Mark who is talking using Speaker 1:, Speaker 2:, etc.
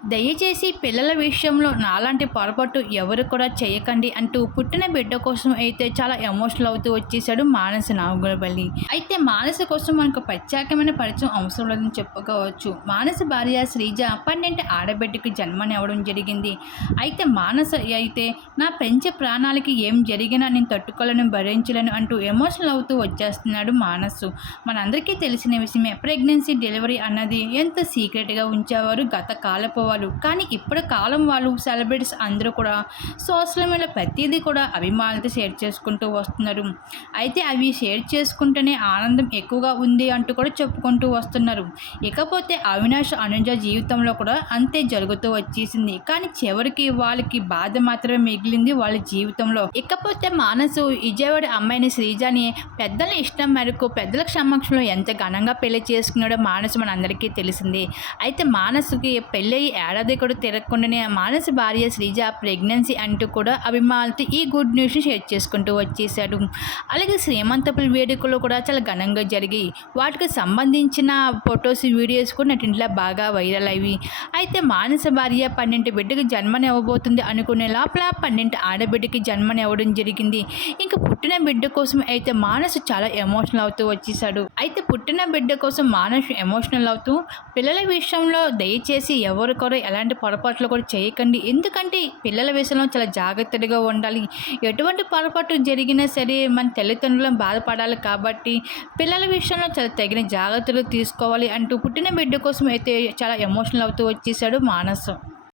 Speaker 1: దయచేసి పిల్లల విషయంలో నాలాంటి పొరపాటు ఎవరు కూడా చేయకండి అంటూ పుట్టిన బిడ్డ కోసం అయితే చాలా ఎమోషనల్ అవుతూ వచ్చేసాడు మానస నాగులపల్లి. అయితే మానస కోసం మనకు ప్రత్యేకమైన పరిచయం అవసరం లేదని చెప్పుకోవచ్చు. మానస భార్య శ్రీజ పన్నెండు ఆడబిడ్డకి జన్మనివ్వడం జరిగింది. అయితే మానస అయితే నా పెంచే ప్రాణాలకి ఏం జరిగినా నేను తట్టుకోలేను భరించలేను అంటూ ఎమోషనల్ అవుతూ వచ్చేస్తున్నాడు మానసు. మనందరికీ తెలిసిన విషయమే ప్రెగ్నెన్సీ డెలివరీ అన్నది ఎంత సీక్రెట్గా ఉంచేవారు గత కాలపు వాళ్ళు కానీ ఇప్పుడు కాలం వాళ్ళు సెలబ్రిటీస్ అందరూ కూడా సోషల్ మీడియా ప్రతిదీ కూడా అభిమానులతో షేర్ చేసుకుంటూ వస్తున్నారు. అయితే అవి షేర్ చేసుకుంటేనే ఆనందం ఎక్కువగా ఉంది అంటూ కూడా చెప్పుకుంటూ వస్తున్నారు. ఇకపోతే అవినాష్ అనుజ జీవితంలో కూడా అంతే జరుగుతూ వచ్చేసింది. కానీ చివరికి వాళ్ళకి బాధ మాత్రమే మిగిలింది వాళ్ళ జీవితంలో. ఇకపోతే మానసు విజయవాడ అమ్మాయిని శ్రీజాని పెద్దల ఇష్టం మేరకు పెద్దల సమక్షంలో ఎంత ఘనంగా పెళ్ళి చేసుకున్నాడో మానసు మన అందరికీ తెలిసింది. అయితే మానసుకి పెళ్ళి ఏడాది కూడా తిరగకుండానే మానస భార్య శ్రీజ ప్రెగ్నెన్సీ అంటూ కూడా అభిమానులతో ఈ గుడ్ న్యూస్ని షేర్ చేసుకుంటూ వచ్చేసాడు అలాగే శ్రీమంతపుల వేడుకలు కూడా చాలా ఘనంగా జరిగాయి. వాటికి సంబంధించిన ఫొటోస్ వీడియోస్ కూడా నటింట్లో బాగా వైరల్ అయ్యి అయితే మానస భార్య పన్నెండు బిడ్డకి జన్మనివ్వబోతుంది అనుకునే లోపల పన్నెండు ఆడబిడ్డకి జన్మనివ్వడం జరిగింది. ఇంకా పుట్టిన బిడ్డ కోసం అయితే మానస్ చాలా ఎమోషనల్ అవుతూ వచ్చేసాడు అయితే పుట్టిన బిడ్డ కోసం మానస్ ఎమోషనల్ అవుతూ పిల్లల విషయంలో దయచేసి ఎవరు కూడా ఎలాంటి పొరపాట్లు కూడా చేయకండి. ఎందుకంటే పిల్లల విషయంలో చాలా జాగ్రత్తగా ఉండాలి. ఎటువంటి పొరపాటు జరిగినా సరే మన తల్లిదండ్రులను బాధపడాలి కాబట్టి పిల్లల విషయంలో చాలా తగిన జాగ్రత్తలు తీసుకోవాలి అంటూ పుట్టిన బిడ్డ కోసం అయితే చాలా ఎమోషనల్ అవుతూ వచ్చేసాడు మానసం.